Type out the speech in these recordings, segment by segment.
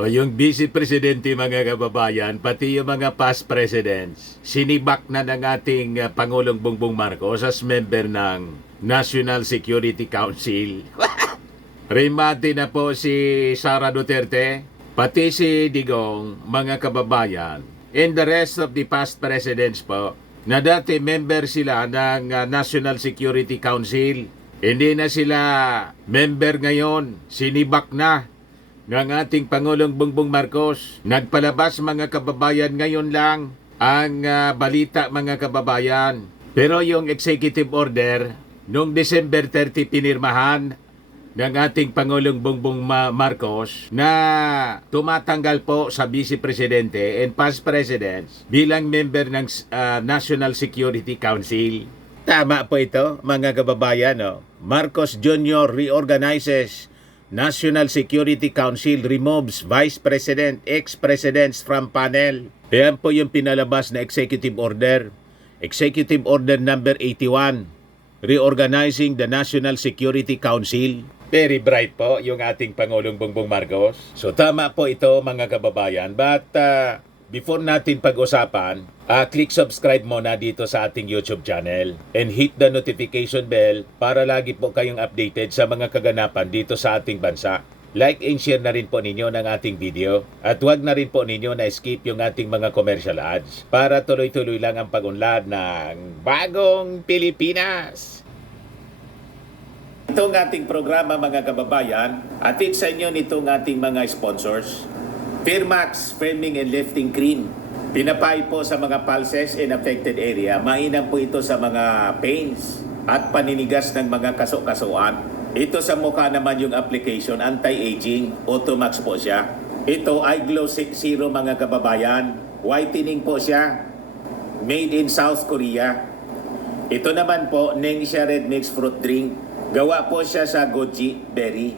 O yung vice presidente mga kababayan, pati yung mga past presidents, sinibak na ng ating Pangulong Bongbong Marcos as member ng National Security Council. Rimati na po si Sara Duterte, pati si Digong, mga kababayan, and the rest of the past presidents po, na dati member sila ng National Security Council. Hindi na sila member ngayon, sinibak na ng ating Pangulong Bongbong Marcos. Nagpalabas mga kababayan ngayon lang ang balita mga kababayan. Pero yung executive order, noong December 30 pinirmahan ng ating Pangulong Bongbong Marcos na tumatanggal po sa Vice Presidente and past presidents bilang member ng National Security Council. Tama po ito mga kababayan. No? Marcos Jr. reorganizes National Security Council, removes Vice President, ex-presidents from panel. Ayan po yung pinalabas na executive order. Executive Order number 81, reorganizing the National Security Council. Very bright po yung ating Pangulong Bongbong Marcos. So tama po ito mga kababayan. But before natin pag-usapan, click subscribe muna dito sa ating YouTube channel and hit the notification bell para lagi po kayong updated sa mga kaganapan dito sa ating bansa. Like and share na rin po ninyo ng ating video at huwag na rin po ninyo na skip yung ating mga commercial ads para tuloy-tuloy lang ang pag-unlad ng Bagong Pilipinas. Itong ating programa mga kababayan, atid sa inyo nitong ating mga sponsors. Firmax Firming and Lifting Cream. Pinapay po sa mga pulses in affected area. Mainam po ito sa mga pains at paninigas ng mga kaso-kasuan. Ito sa mukha naman yung application, anti-aging, Automax po siya. Ito ay Glow 60 mga kababayan. Whitening po siya. Made in South Korea. Ito naman po, Nengxia Red Mix Fruit Drink. Gawa po siya sa goji berry.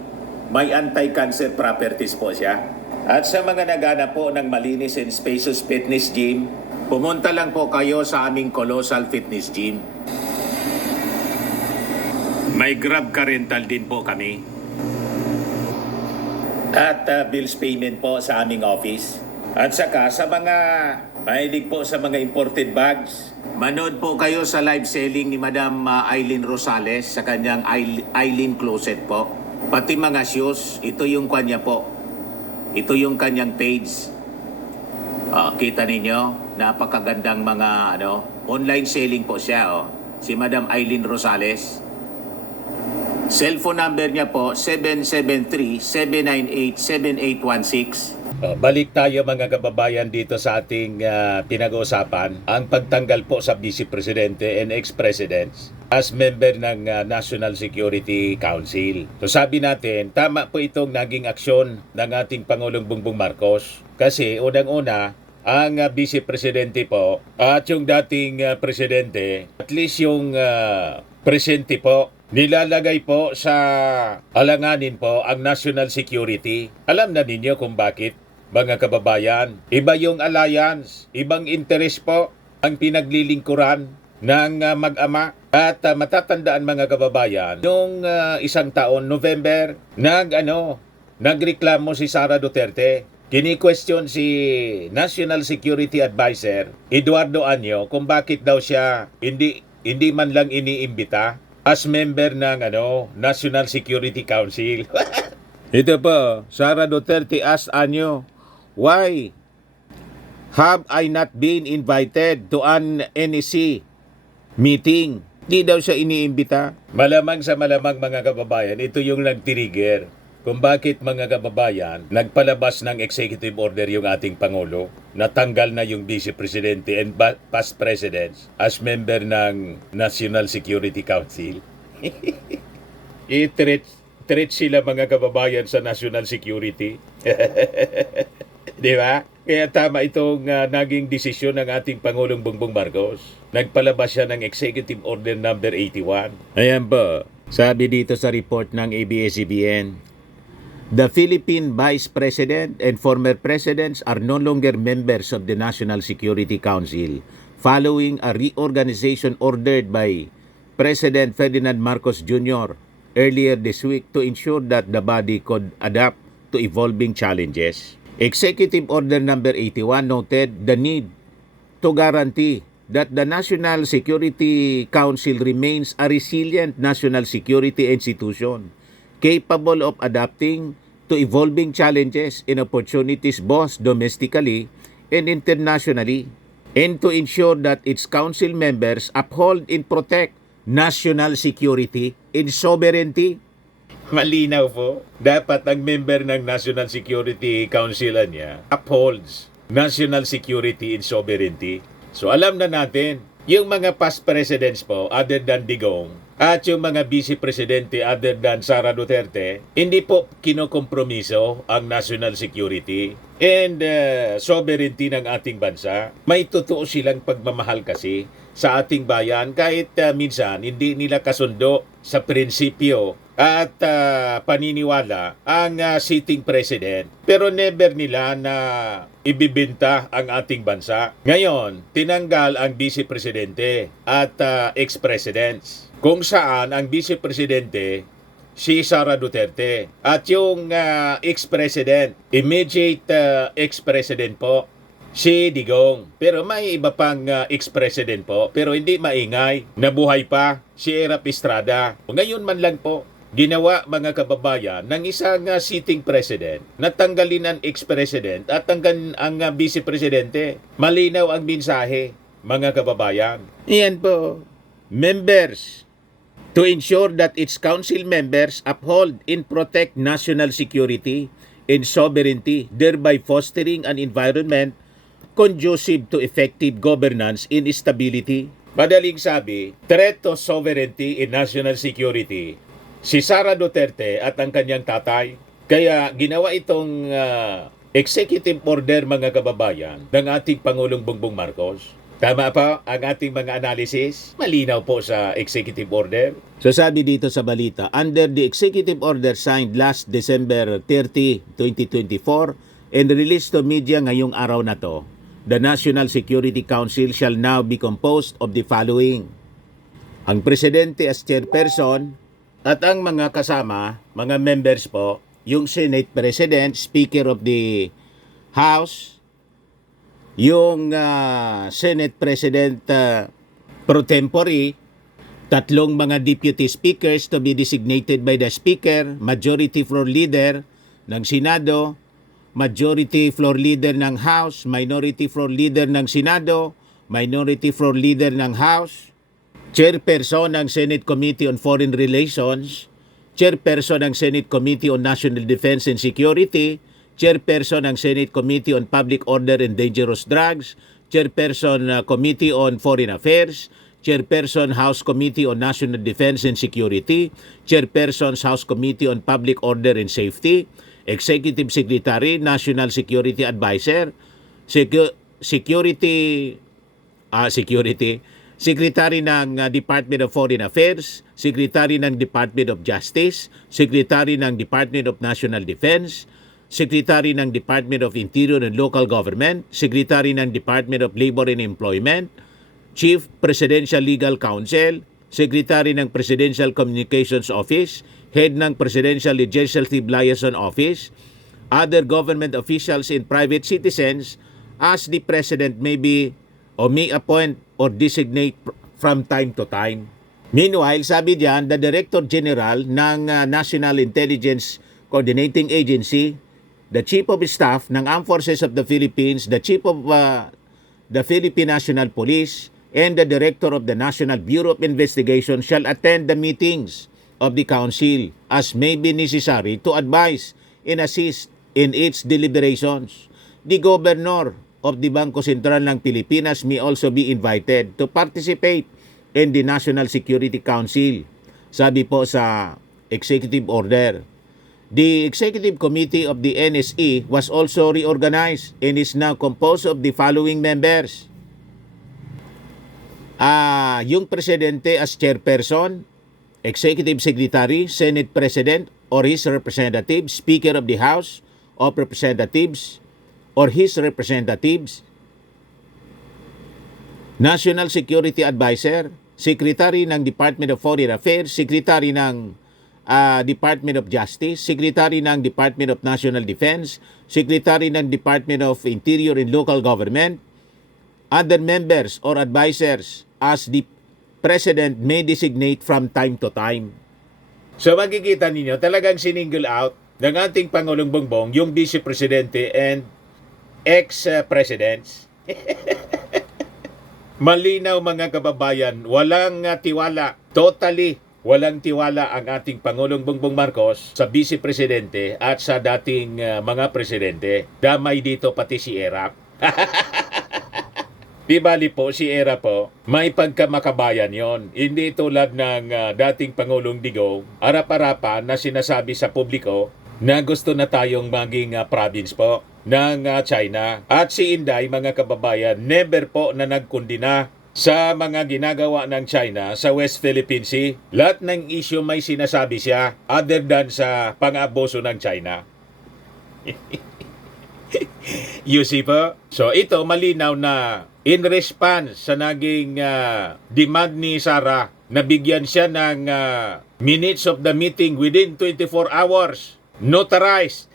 May anti-cancer properties po siya. At sa mga naghanap po ng malinis and spacious fitness gym, pumunta lang po kayo sa aming Colossal Fitness Gym. May Grab car rental din po kami. At bills payment po sa aming office. At saka sa mga mahilig po sa mga imported bags, manood po kayo sa live selling ni Madam Aileen Rosales sa kanyang Aileen Closet po. Pati mga shoes, ito yung kanya po. Ito yung kanyang page. Kita ninyo, napakagandang mga online selling po siya. Si Madam Aileen Rosales. Cellphone number niya po, 773-798-7816. Balik tayo mga kababayan dito sa ating pinag-uusapan. Ang pagtanggal po sa Vice Presidente and ex-presidents as member ng National Security Council. So sabi natin, tama po itong naging aksyon ng ating Pangulong Bongbong Marcos. Kasi unang-una, ang Vice Presidente po at yung dating Presidente, at least yung Presidente po, nilalagay po sa alanganin po ang national security. Alam na ninyo kung bakit, mga kababayan. Iba yung alliance, ibang interest po ang pinaglilingkuran ng mag-ama. At matatandaan mga kababayan, noong isang taon, November, nagreklamo si Sara Duterte. Kini-question si National Security Advisor, Eduardo Año, kung bakit daw siya hindi man lang iniimbita as member ng National Security Council. Ito po, Sara Duterte asked Año, why have I not been invited to an NEC meeting? Di daw siya iniimbita. Malamang sa malamang mga kababayan, ito yung nag-trigger kung bakit mga kababayan nagpalabas ng executive order yung ating Pangulo. Natanggal na yung Vice Presidente and past presidents as member ng National Security Council. I-treat sila mga kababayan sa national security. Di ba? Kaya tama itong naging desisyon ng ating Pangulong Bongbong Marcos. Nagpalabas siya ng Executive Order number 81. Ayan po, sabi dito sa report ng ABS-CBN, the Philippine Vice President and former presidents are no longer members of the National Security Council following a reorganization ordered by President Ferdinand Marcos Jr. earlier this week to ensure that the body could adapt to evolving challenges. Executive Order number 81 noted the need to guarantee that the National Security Council remains a resilient national security institution capable of adapting to evolving challenges and opportunities both domestically and internationally, and to ensure that its council members uphold and protect national security and sovereignty. Malinaw po. Dapat ang member ng National Security Council niya upholds national security and sovereignty. So alam na natin, yung mga past presidents po, other than Digong, at yung mga vice presidente other than Sara Duterte, hindi po kinokompromiso ang national security and sovereignty ng ating bansa. May totoo silang pagmamahal kasi sa ating bayan kahit minsan hindi nila kasundo sa prinsipyo at paniniwala ang sitting president. Pero never nila na ibibinta ang ating bansa. Ngayon, tinanggal ang vice presidente at ex-presidents. Kung saan ang vice presidente si Sara Duterte at yung ex-president, immediate ex-president po, si Digong. Pero may iba pang ex-president po, pero hindi maingay. Nabuhay pa si Erap Estrada. Ngayon man lang po, ginawa mga kababayan ng isang sitting president na tanggalin ang ex-president at ang vice-presidente. Malinaw ang mensahe, mga kababayan. Iyan po, members, to ensure that its council members uphold and protect national security and sovereignty, thereby fostering an environment conducive to effective governance and stability. Madaling sabi, threat to sovereignty and national security, si Sara Duterte at ang kanyang tatay. Kaya ginawa itong executive order, mga kababayan, ng ating Pangulong Bongbong Marcos. Tama pa ang ating mga analysis? Malinaw po sa executive order. So sabi dito sa balita, under the executive order signed last December 30, 2024 and released to media ngayong araw na to, the National Security Council shall now be composed of the following. Ang presidente as chairperson at ang mga kasama, mga members po, yung Senate President, Speaker of the House, yung Senate President pro tempore, tatlong mga deputy speakers to be designated by the Speaker, majority floor leader ng Senado, majority floor leader ng House, minority floor leader ng Senado, minority floor leader ng House, chairperson ng Senate Committee on Foreign Relations, chairperson ng Senate Committee on National Defense and Security, chairperson ng Senate Committee on Public Order and Dangerous Drugs, chairperson Committee on Foreign Affairs, chairperson House Committee on National Defense and Security, chairperson House Committee on Public Order and Safety, executive secretary, National Security Advisor, secretary ng Department of Foreign Affairs, secretary ng Department of Justice, secretary ng Department of National Defense, secretary ng Department of Interior and Local Government, secretary ng Department of Labor and Employment, Chief Presidential Legal Counsel, secretary ng Presidential Communications Office, head ng Presidential Legislative Liaison Office, other government officials and private citizens as the President may be or may appoint or designate from time to time. Meanwhile, sabi diyan, the Director General ng National Intelligence Coordinating Agency, the Chief of Staff ng Armed Forces of the Philippines, the Chief of the Philippine National Police, and the Director of the National Bureau of Investigation shall attend the meetings of the Council as may be necessary to advise and assist in its deliberations. The Governor of the Bangko Sentral ng Pilipinas may also be invited to participate in the National Security Council. Sabi po sa executive order. The Executive Committee of the NSE was also reorganized and is now composed of the following members. Yung Presidente as Chairperson, Executive Secretary, Senate President or his representative, Speaker of the House of Representatives or his representatives, National Security Advisor, Secretary ng Department of Foreign Affairs, Secretary ng Department of Justice, Secretary ng Department of National Defense, Secretary ng Department of Interior and Local Government, other members or advisors as the President may designate from time to time. So makikita ninyo, talagang sininggle out ng ating Pangulong Bongbong yung Vice Presidente and ex-presidents. Malinaw mga kababayan, walang tiwala, totally walang tiwala ang ating Pangulong Bongbong Marcos sa Vice Presidente at sa dating mga presidente. Damay dito pati si Erap. Di bali po, si Era po, may pagkamakabayan yon. Hindi tulad ng dating Pangulong Digong, arap-arapan na sinasabi sa publiko na gusto na tayong maging province po ng China. At si Inday, mga kababayan, never po na nagkundina sa mga ginagawa ng China sa West Philippine Sea. Lahat ng issue may sinasabi siya other than sa pang-abuso ng China. You see po? So ito malinaw na in response sa naging demand ni Sara, nabigyan siya ng minutes of the meeting within 24 hours. Notarized.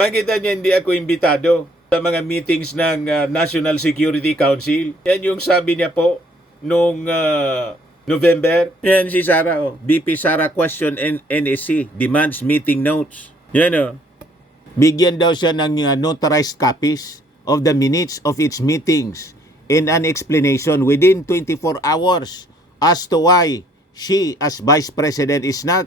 Makita niya hindi ako imbitado sa mga meetings ng National Security Council. Yan yung sabi niya po nung November. Yan si Sara. VP Sara question NSC demands meeting notes. Yan Bigyan daw siya ng notarized copies of the minutes of its meetings and an explanation within 24 hours as to why she as Vice President is not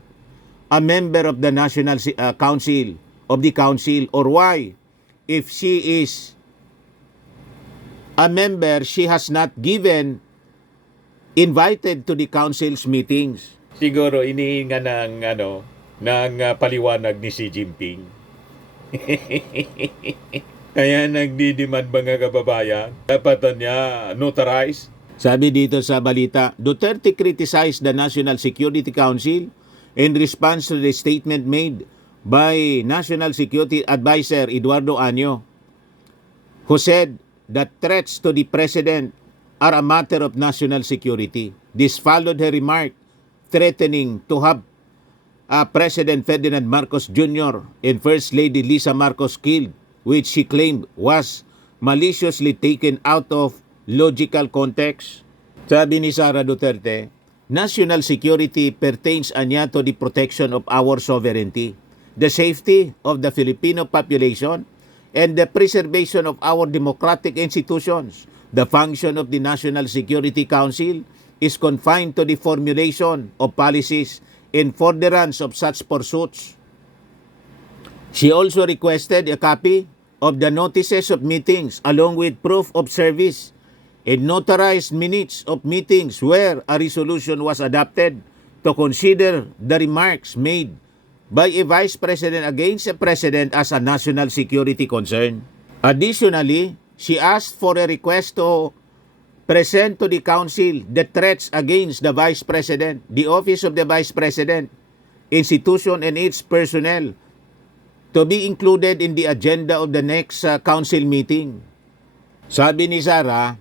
a member of the National Council of the Council, or why if she is a member, she has not given invited to the Council's meetings. Siguro inihinga ng paliwanag ni Xi Jinping. Kaya nagdidemand mga kababayan, dapat niya notarize. Sabi dito sa balita, Duterte criticized the National Security Council in response to the statement made by National Security Advisor Eduardo Año, who said that threats to the President are a matter of national security. This followed her remark threatening to have President Ferdinand Marcos Jr. and First Lady Lisa Marcos killed, which she claimed was maliciously taken out of logical context. Sabi ni Sara Duterte, national security pertains anya to the protection of our sovereignty, the safety of the Filipino population, and the preservation of our democratic institutions. The function of the National Security Council is confined to the formulation of policies in furtherance of such pursuits. She also requested a copy of the notices of meetings along with proof of service and notarized minutes of meetings where a resolution was adopted to consider the remarks made by a Vice President against a President as a national security concern. Additionally, she asked for a request to present to the Council the threats against the Vice President, the Office of the Vice President, institution and its personnel to be included in the agenda of the next Council meeting. Sabi ni Sara,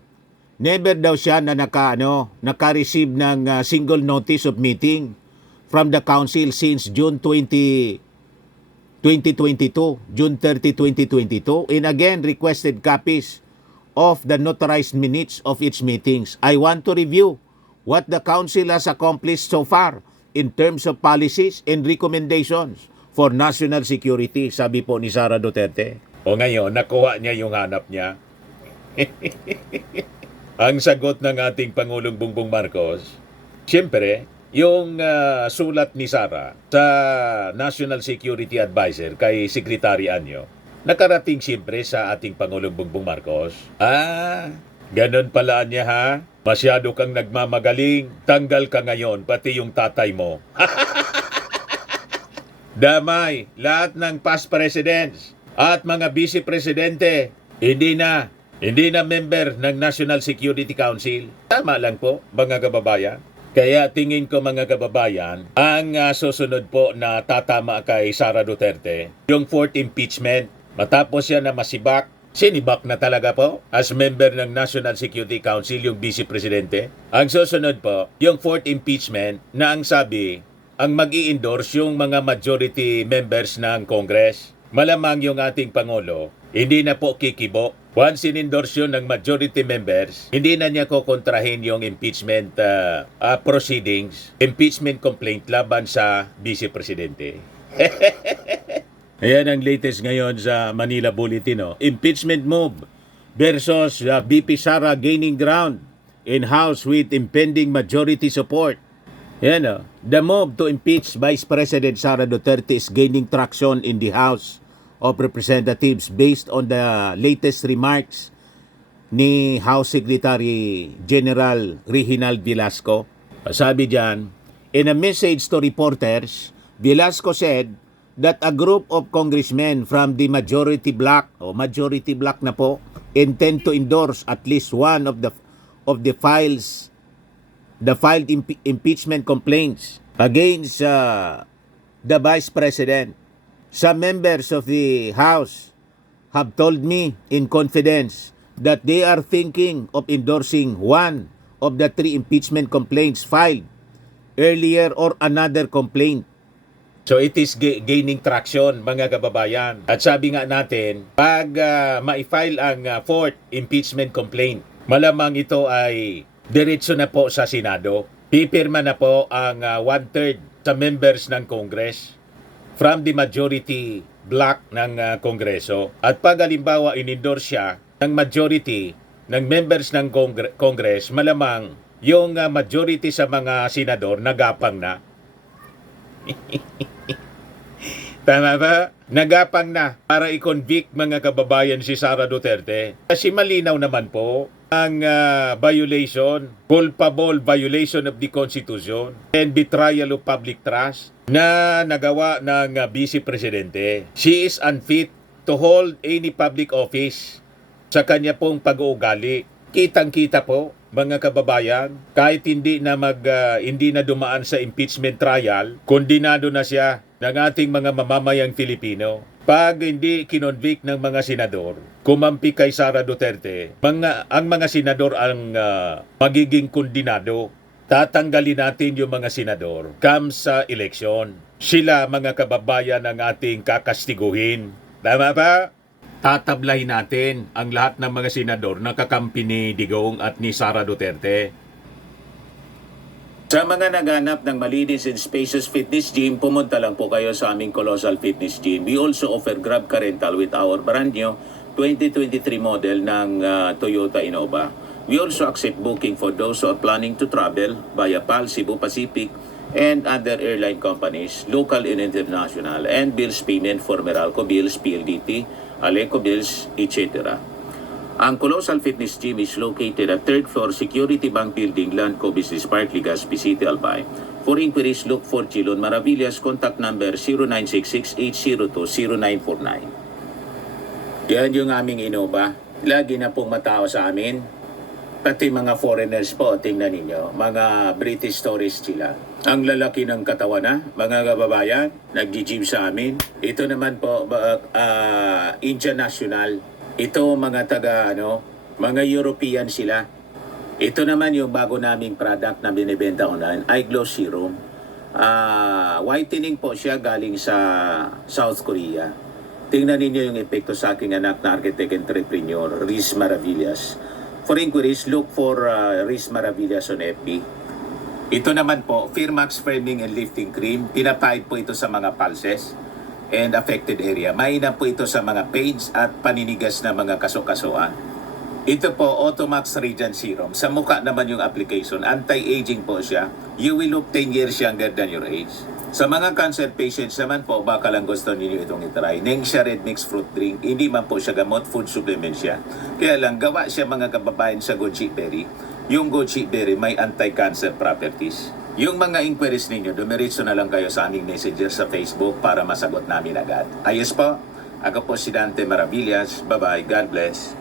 never daw siya na naka-receive ng single notice of meeting from the Council since June 2022, June 30, 2022, and again requested copies of the notarized minutes of its meetings. I want to review what the Council has accomplished so far in terms of policies and recommendations for national security, sabi po ni Sara Duterte. O ngayon, nakuha niya yung hanap niya. Ang sagot ng ating Pangulong Bongbong Marcos, siyempre, yung sulat ni Sara sa National Security Advisor kay Secretary Anyo, nakarating siyempre sa ating Pangulong Bongbong Marcos. Ganun pala niya ha? Masyado kang nagmamagaling. Tanggal ka ngayon, pati yung tatay mo. Damay, lahat ng past presidents at mga vice presidente, hindi na member ng National Security Council. Tama lang po, mga kababayan. Kaya tingin ko mga kababayan, ang susunod po na tatama kay Sara Duterte, yung fourth impeachment. Matapos siya na masibak Sinibak na talaga po as member ng National Security Council yung Vice Presidente. Ang susunod po, yung fourth impeachment na ang sabi, ang mag-i-endorse yung mga majority members ng Congress. Malamang yung ating Pangulo, hindi na po kikibo. Once in-endorse yun ng majority members, hindi na niya kukontrahin yung impeachment proceedings, impeachment complaint laban sa Vice Presidente. Ayan ang latest ngayon sa Manila Bulletin. No? Impeachment move versus VP Sara gaining ground in House with impending majority support. Ayan, no? The move to impeach Vice President Sara Duterte is gaining traction in the House of Representatives based on the latest remarks ni House Secretary General Reginald Velasco. Sabi diyan, in a message to reporters, Velasco said that a group of congressmen from the majority bloc na po intend to endorse at least one of the filed impeachment complaints against the Vice President. Some members of the House have told me in confidence that they are thinking of endorsing one of the 3 impeachment complaints filed earlier or another complaint. So it is gaining traction, mga kababayan. At sabi nga natin, pag ma-file ang 4th impeachment complaint, malamang ito ay diretso na po sa Senado. Pipirma na po ang 1/3 sa members ng Congress from the majority bloc ng Kongreso. At pag halimbawa in-endorse siya ng majority ng members ng Congress, malamang yung majority sa mga senador nagapang na. Tama ba? Nagapang na para i-convict mga kababayan si Sara Duterte. Kasi malinaw naman po ang culpable violation of the Constitution and betrayal of public trust na nagawa ng Vice Presidente. She is unfit to hold any public office sa kanya pong pag-uugali. Kitang-kita po, mga kababayan, kahit hindi na dumaan sa impeachment trial, kondinado na siya ng ating mga mamamayang Filipino. Pag hindi kinonvict ng mga senador, kumampi kay Sara Duterte, ang mga senador ang magiging kondinado. Tatanggalin natin yung mga senador come sa eleksyon. Sila, mga kababayan, ang ating kakastiguhin. Tama ba? Tatablahin natin ang lahat ng mga senador na kakampi ni Digong at ni Sara Duterte. Sa mga naghanap ng malinis and spacious fitness gym, pumunta lang po kayo sa aming Colossal Fitness Gym. We also offer Grab Car Rental with our brand new 2023 model ng Toyota Innova. We also accept booking for those who are planning to travel via PAL, Cebu Pacific, and other airline companies, local and international, and bills payment for Meralco Bills, PLDT, Aleco Bills, etc. Ang Colossal Fitness Gym is located at 3rd floor Security Bank Building, Landco Business Park, Legazpi City, Albay. For inquiries, look for Chilon Maravillas. Contact number 0966-802-0949. Yan yung aming Innova. Lagi na pong matao sa amin. Pati mga foreigners po, tingnan ninyo, mga British tourists sila. Ang lalaki ng katawan na, mga kababayan, nag-gym sa amin. Ito naman po, Indian National. Ito mga mga European sila. Ito naman yung bago naming product na binibenta online, Eye Glow Serum. Whitening po siya galing sa South Korea. Tingnan ninyo yung epekto sa aking anak na architect entrepreneur, Riz Maravillas. For inquiries, look for Riz Maravillas on FB. Ito naman po, Firmax Framing and Lifting Cream. Pinapahid po ito sa mga pulses and affected area. Mainam po ito sa mga pains at paninigas na mga kaso-kasuan. Ito po, Automax Radiant Serum. Sa mukha naman yung application. Anti-aging po siya. You will look 10 years younger than your age. Sa mga cancer patients naman po, baka lang gusto ninyo itong itry. Nengxia Red Mix Fruit Drink. Hindi man po siya gamot, food supplement siya. Kaya lang, gawa siya mga kababayan sa goji berry. Yung goji berry may anti-cancer properties. Yung mga inquiries ninyo, dumiritso na lang kayo sa aming messenger sa Facebook para masagot namin agad. Ayos po, ako po si Dante Maravillas. Bye-bye. God bless.